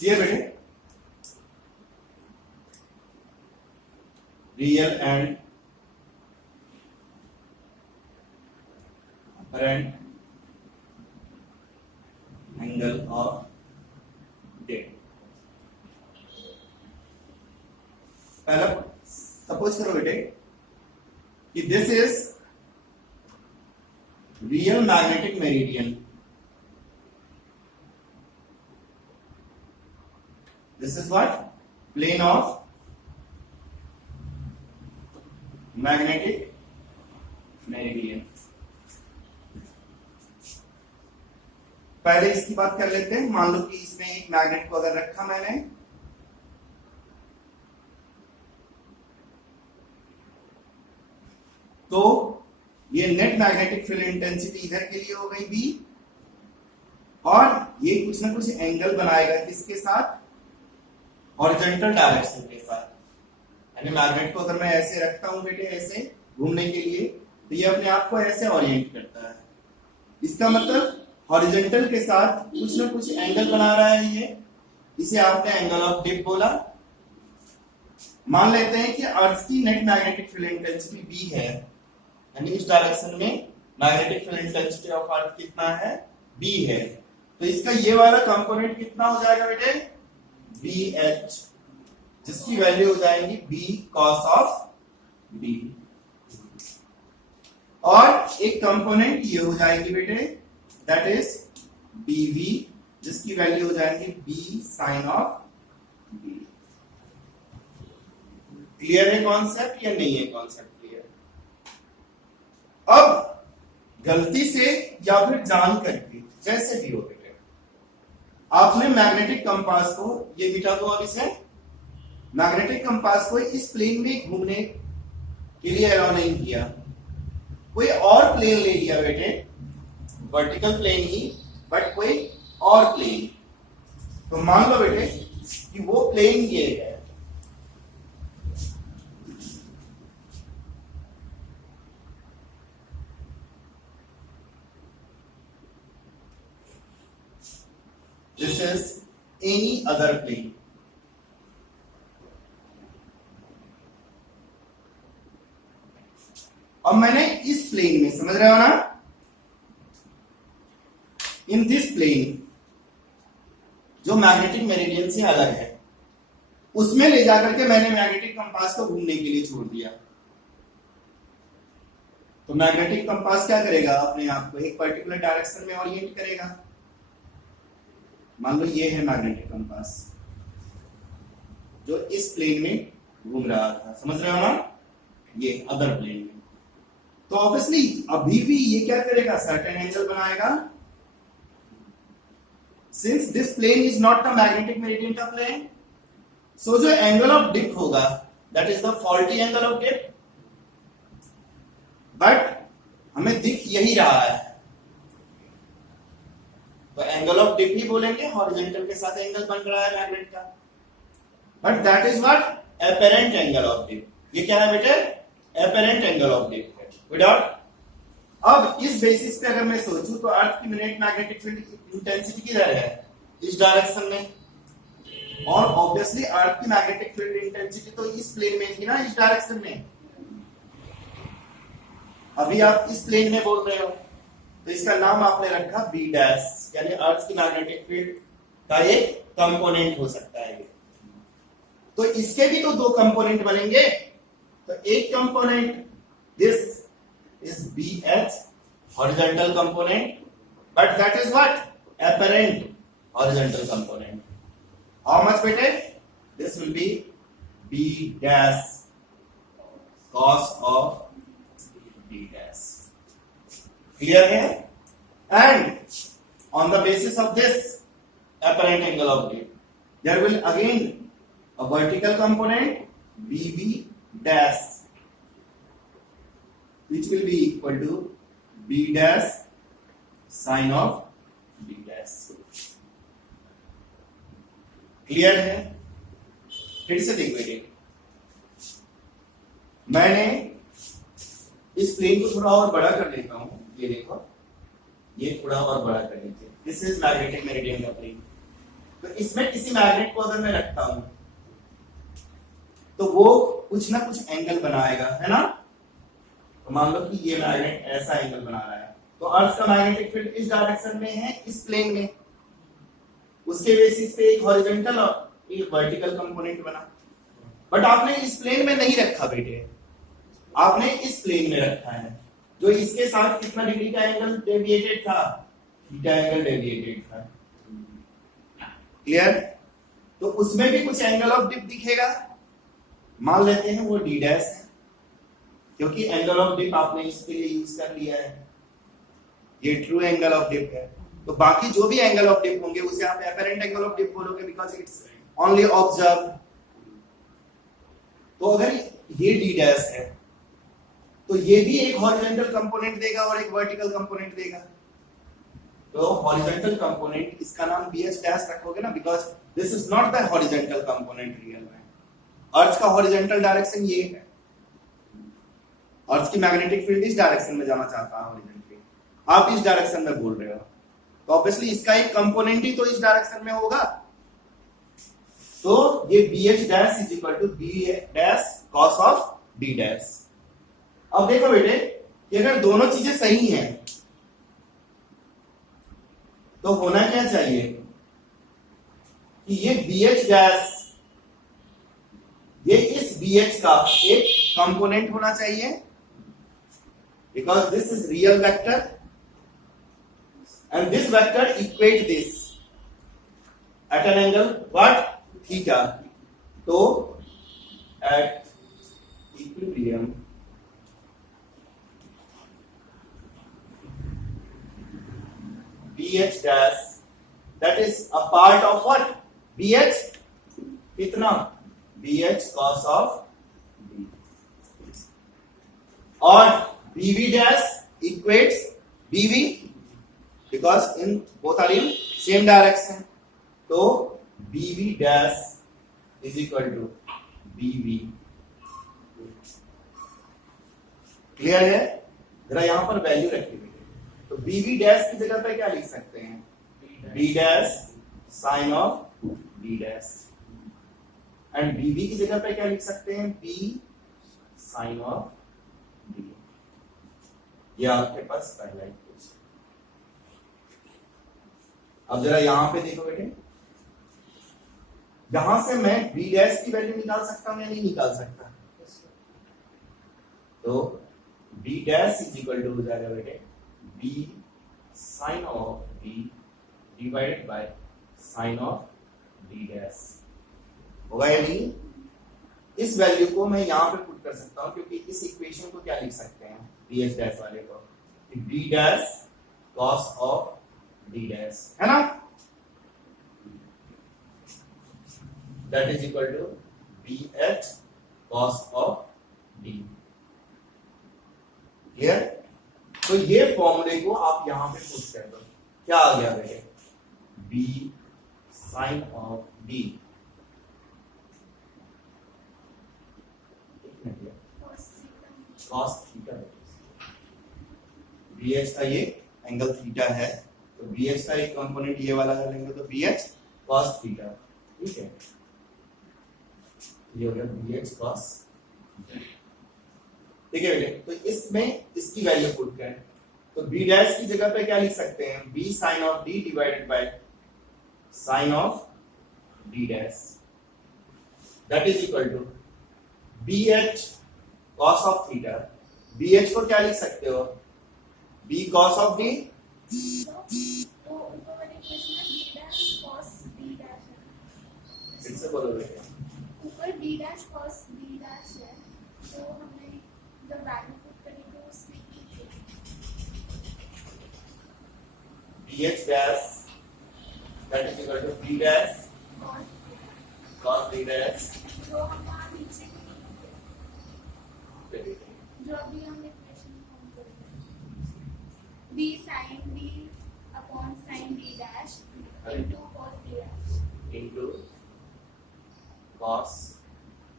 Clear बेटे? Real and apparent angle of dip. पहला suppose करो बेटे कि this is real magnetic meridian, this is what plane of magnetic meridian। पहले इसकी बात कर लेते हैं। मान लो कि इसमें एक मैग्नेट को अगर रखा मैंने, तो ये नेट मैग्नेटिक फील्ड इंटेंसिटी इधर के लिए हो गई बी, और ये कुछ ना कुछ एंगल बनाएगा किसके साथ, हॉरिजॉन्टल डायरेक्शन के साथ। यानी मैग्नेट को अगर मैं ऐसे रखता हूं बेटे ऐसे घूमने के लिए, तो ये अपने आप को ऐसे ओरिएंट करता है। इसका मतलब हॉरिजॉन्टल के साथ कुछ ना कुछ एंगल बना रहा है ये, इसे आपने एंगल ऑफ डिप बोला। मान लेते हैं कि अर्थ की net magnetic field intensity B है, यानी इस डायरेक्शन में magnetic field intensity of earth कितना है, बी है। तो इसका ये वाला कंपोनेंट कितना हो जाएगा बेटे, बी एच, जिसकी वैल्यू हो जाएगी बी कॉस ऑफ बी। और एक कंपोनेंट ये हो जाएगी बेटे, दैट इज बी वी, जिसकी वैल्यू हो जाएगी B sine of B. Clear है कॉन्सेप्ट या नहीं है कॉन्सेप्ट क्लियर? अब गलती से या फिर जान करके, जैसे भी हो बेटे, आपने मैग्नेटिक कंपास को, ये मिटा दो अब इसे, मैग्नेटिक कंपास को इस प्लेन में घूमने के लिए अलाउ नहीं किया, कोई और प्लेन ले लिया बेटे, वर्टिकल प्लेन ही, बट कोई और प्लेन। तो मान लो बेटे कि वो प्लेन ये है, this is any other plane। अब मैंने इस प्लेन में, समझ रहे हो ना, इन दिस प्लेन जो मैग्नेटिक मेरिडियन से अलग है, उसमें ले जाकर के मैंने मैग्नेटिक कंपास को घूमने के लिए छोड़ दिया। तो मैग्नेटिक कंपास क्या करेगा, अपने आप को एक पर्टिकुलर डायरेक्शन में ओरिएंट करेगा। मान लो ये है मैग्नेटिक कंपास जो इस प्लेन में घूम रहा था, समझ रहे हो ना, ये अदर प्लेन में। तो ऑब्वियसली अभी भी ये क्या करेगा, सर्टेन एंगल बनाएगा। Since this plane is not the magnetic meridian का प्लेन, सो जो एंगल ऑफ डिप होगा that is the faulty angle of dip, but हमें दिख यही रहा है, तो एंगल ऑफ डिप ही बोलेंगे, हॉरिजॉन्टल के साथ एंगल बन रहा है मैग्नेट का, but that is what, apparent angle of dip. ये क्या है बेटे, apparent angle of dip. Without, अब इस बेसिस पे अगर मैं सोचूं तो अर्थ की नेट मैग्नेटिक फील्ड इंटेंसिटी किधर है, इस डायरेक्शन में, और ऑब्वियसली अर्थ की मैग्नेटिक फील्ड इंटेंसिटी तो इस प्लेन में थी ना, इस डायरेक्शन में। अभी आप इस प्लेन में बोल रहे हो, तो इसका नाम आपने रखा बी डैश, यानी अर्थ की मैग्नेटिक फील्ड का एक कंपोनेंट हो सकता है। तो इसके भी तो दो कंपोनेंट बनेंगे, तो एक component this is B H, horizontal component, but that is what, apparent horizontal component. How much बेटे, this will be b dash cos of b dash. Clear है? And on the basis of this apparent angle of D, there will again a vertical component bv dash, which will be equal to b dash sin of b dash. Clear है? फिर से देख बेटे, मैंने इस plane को थोड़ा और बड़ा कर लेता हूं, ये देखो, ये थोड़ा और बड़ा कर लीजिए। दिस इज मैग्नेटिक मेरिडियन का प्लेन, तो इसमें किसी मैग्नेट को अगर मैं रखता हूं तो वो कुछ ना कुछ एंगल बनाएगा, है ना। तो मान लो कि ये मैग्नेट ऐसा एंगल बना रहा है, तो अर्थ का मैग्नेटिक फील्ड इस डायरेक्शन में है, इस प्लेन में, उसके बेसिस पे एक हॉरिजॉन्टल और एक वर्टिकल कंपोनेंट बना। बट आपने इस प्लेन में नहीं रखा बेटे, आपने इस प्लेन में रखा है, जो इसके साथ कितना डिग्री का एंगल डेविएटेड था, थीटा एंगल डेविएटेड था। क्लियर। तो उसमें भी कुछ एंगल ऑफ डिप दिखेगा, मान लेते हैं वो डी डैश है, क्योंकि एंगल ऑफ डिप आपने इसके लिए यूज कर लिया है, ये ट्रू एंगल ऑफ डिप है। तो बाकी जो भी एंगल ऑफ डिप होंगे उसे आप एपरेंट एंगल ऑफ डिप बोलोगे, बिकॉज इट्स ओनली ऑब्जर्व। तो अगर ये डी डैश है तो ये भी एक हॉरिजॉन्टल कंपोनेंट देगा और एक वर्टिकल कंपोनेंट देगा। तो हॉरिजॉन्टल कंपोनेंट, इसका नाम BH डैश रखोगे ना, because this is not the horizontal component real में। अर्थ का हॉरिजॉन्टल डायरेक्शन ये है, अर्थ की मैग्नेटिक फील्ड इस डायरेक्शन में जाना चाहता है हॉरिजॉन्टली, आप इस डायरेक्शन में बोल रहे हो, तो ऑब्वियसली इसका एक कंपोनेंट ही तो इस डायरेक्शन में होगा। तो ये BH dash is equal to B dash cos of D dash. अब देखो बेटे कि अगर दोनों चीजें सही हैं तो होना क्या चाहिए कि ये BH डैश, ये इस BH का एक कंपोनेंट होना चाहिए, because this is real vector and this vector equate this at an angle what, theta. तो at equilibrium BH dash, that is a part of what? BH कितना? BH cos of D, और BV dash equates BV because in both are in same direction. तो BV dash is equal to BV. Clear है? जरा यहां पर value रखिए। तो BV dash की जगह पे क्या लिख सकते हैं? B dash sine of D dash, and BV की जगह पे क्या लिख सकते हैं? B sine of D। ये आपके पास पहला इक्वेशन। अब जरा यहां पे देखो बेटे, यहां से मैं B डैश की वैल्यू निकाल सकता हूं या नहीं निकाल सकता? तो B dash is equal to हो जाएगा बेटे B sin of D divided by sin of D dash। होगा या नहीं? इस वैल्यू को मैं यहां पे पुट कर सकता हूं, क्योंकि इस इक्वेशन को क्या लिख सकते हैं BH डैश वाले को, B dash cos of D dash, है ना। That is equal to BH cos of D। Clear. तो ये फॉर्मूले को आप यहां पे पुट कर दो, क्या आ गया बेटे? B sine of D cos theta. BH का ये एंगल थीटा है, तो BH का एक कंपोनेंट ये वाला कर लेंगे, तो BH cos थीटा। ठीक है, ये हो गया BH cos। ठीक है बेटे, तो इसमें इसकी वैल्यू पुट करें, तो B डैश की जगह पे क्या लिख सकते हैं? B sine of D divided by sine of D dash, that is equal to BH cos of theta. BH को क्या लिख सकते हो? B cos of D। तो ऊपर वाले इक्वेशन में B dash cos D dash है, फिर से बोलो बेटे। ऊपर B dash cos D dash है, तो हमने जब वैल्यू पुट करी तो उसमें BH dash that is equal to B dash cos D dash। जो हम वहाँ नीचे जो अभी हमने इक्वेशन फॉर्म करी B sin D upon sin D dash into cos D dash into cos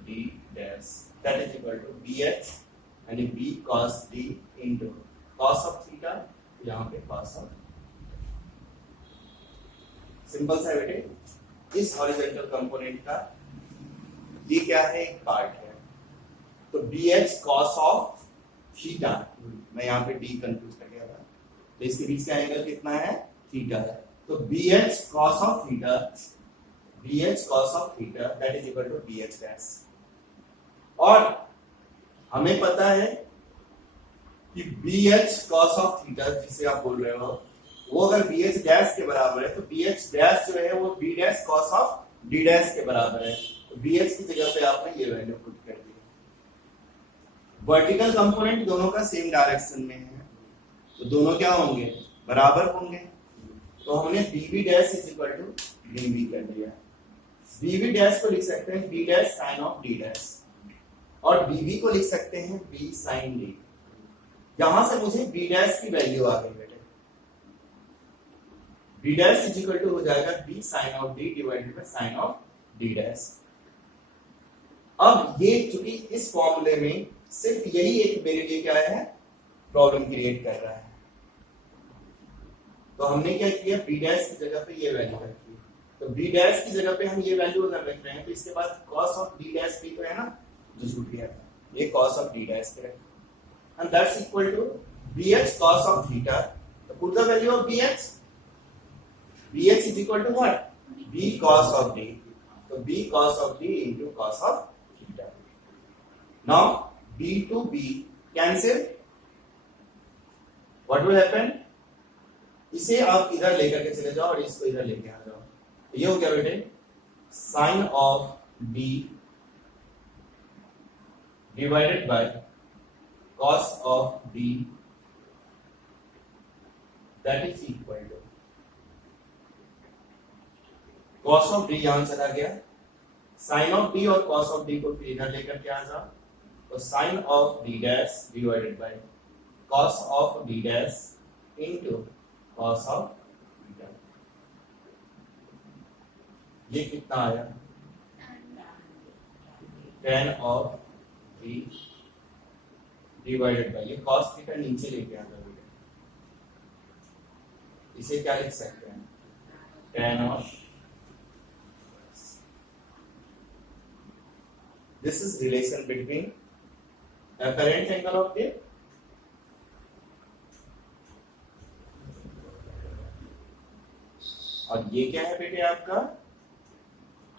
D dash, that is equal to BH and B cos D into cos of theta, यहाँ पे cos of। सिंपल सा बेटे, इस horizontal component का ये क्या है, एक पार्ट है। तो bh cos ऑफ थीटा, मैं यहाँ पे d कंफ्यूज कर गया था, तो इसके बीच का एंगल कितना है, थीटा है। तो bh cos of theta, bh cos of theta that is equal to bh dash. और हमें पता है कि bh cos ऑफ थीटा जिसे आप बोल रहे हो, वो अगर bh डैश के बराबर है तो bh डैश जो है वो b dash cos of d dash के बराबर है। तो bh की जगह पे आपने ये वैल्यू पुट कर दी। वर्टिकल कंपोनेंट दोनों का सेम डायरेक्शन में है, तो दोनों क्या होंगे, बराबर होंगे। तो हमने bv dash is equal to bv कर दिया। bv डैश को लिख सकते हैं b dash sin of d dash, और bv को लिख सकते हैं b sin d। यहां से मुझे b डैश की वैल्यू आ गई बेटे, b dash is equal to हो जाएगा b sin of d divided by sin of d dash. अब ये चूंकि इस फॉर्मूले में सिर्फ यही एक मेरे लिए क्या है, प्रॉब्लम क्रिएट कर रहा है, तो हमने क्या किया, b डैश की जगह पे ये वैल्यू रखी। तो b डैश की जगह पे हम ये वैल्यू अगर रख रहे हैं तो इसके बाद cos ऑफ d डैश भी तो है ना, जो छूट गया था, ये cos ऑफ d डैश पे रखा, and that's equal to bh cos of theta. So put the value of bh. bh is equal to what, b cos of d. So b cos of d into cos of theta. Now b to b cancel. What will happen? इसे आप इधर लेकर के चले जाओ और इसको इधर लेके आ जाओ, ये हो गया बेटे sin of d divided by cos of d that is equal to cos of d, यहां चला गया, sin of d और cos of d को फिर इधर लेकर के आ जाओ, तो sin of d dash divided by cos of d dash into cos of theta। ये कितना आया, tan of d divided bye, ये cos थीटा नीचे लेके आ जाओगे, इसे क्या लिख सकते हैं, tan of, this is relation between apparent angle of the, और ये क्या है बेटे आपका,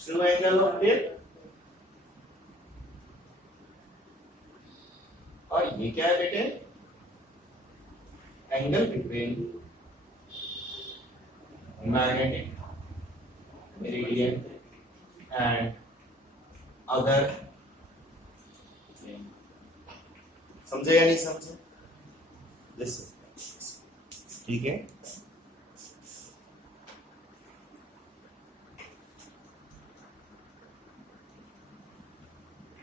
ट्रू एंगल ऑफ द, और ये क्या है बेटे, angle between magnetic meridian and other. समझे या नहीं समझे, ठीक है।